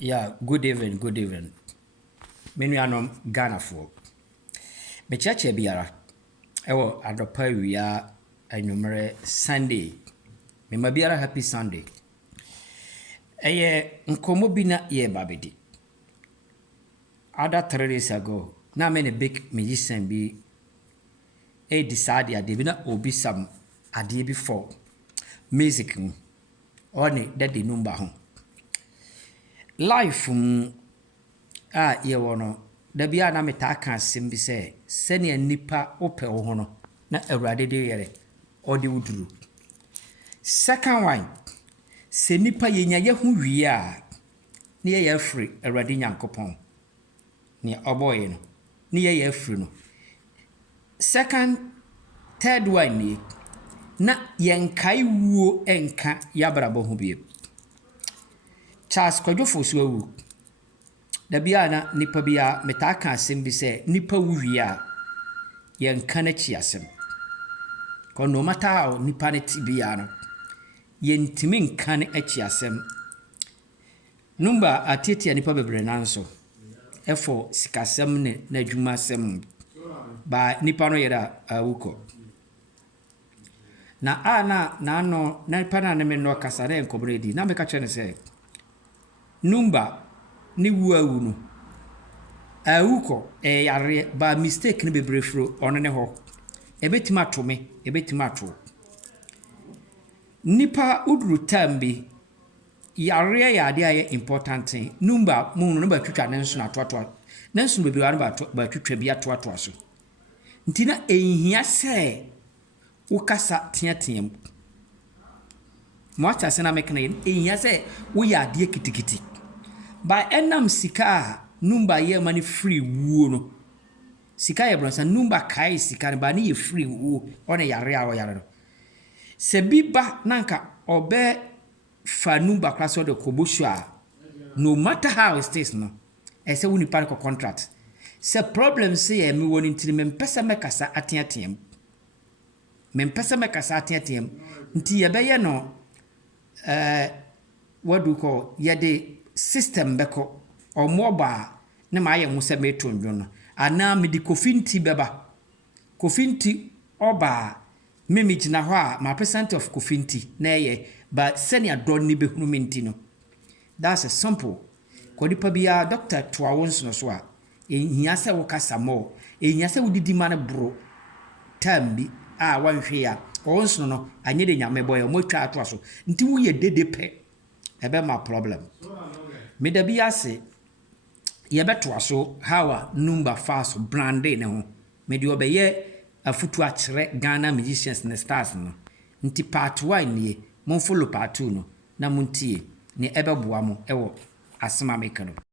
Yeah, good evening, good evening. Menu anom Ghana for. Me chache biara. Ewo adopa wia anwumere Sunday. Me mabiara happy Sunday. Eye nkomo bi na ye babedi. Other 3 days ago, na me ne big musician bi decide ade bi na obi sam ade bi for music mu. Oni dade number ho. Life ye wono da bia na meta aka asem bi se sene nipa ope wo ho no na awurade de yere ode wuduru. Second one, se nipa yenya ye hu wie a ne ye afri awurade nyankopon ne oboye no ne ye afri no. Second, third one ni na yenkai wuo enka yabrabo ho bie. Charles Kwadwofo so awu. Da bia na nipa bia metaka asem bi se nipa wuwi a yenka na chi asem. Ko no matter how nipa ne ti bia no yentimi nka ne achi asem. Number atete nipa bebre nanso. Efo sikasem ne na adwuma asem. Ba nipa no yera awuko. Na na no na nipa na me no kasa na enkobredi na me ka kye ne se number ni wuawu no awuko yare ba mistake ni bebrefro ono ne ho ebetima atome ebetima ato nipa uduru tambi yare yade aye important number mu no ba twitwa ne nso na toato ne nso bebre wan ba twitwa bi atoato so ntina ehia se ukasa tiatem mo acha se na mekna ehia se wo yade kitikiti by enam sika number ye mani free wuo no sika ye bronsa number kai sika ba ni ye free wuo ona yare a yare no se biba nanka obe fa number class de koboshu a no matter how it is no e se woni par contract se problem se ye me woni ntini me mpesa mekasa atiatem me mpesa mekasa atiatem nti ye be ye no what do you call ye de system beko or mobile na ma ye mu se metondwo no ana me di kofinti beba kofinti oba me gina ho a ma percent of kofinti na ye but senior don ni behunu minti no. That's a simple kodipa bia doctor to awons no so a ehia se wo kasa mo ehia se wo didi ma ne bro tambi a wanhwe a awons no anye de nyame boy mo twa ato so nti wo ye dede pe ebe ma problem. Me da bi ase ye beto aso how number fast branding ne ho me de obeye afutu a kire Ghana musicians ne stars no nti part 1 nie mon follow part 2 no na montie ne ebe boa mo ewo asema meka no.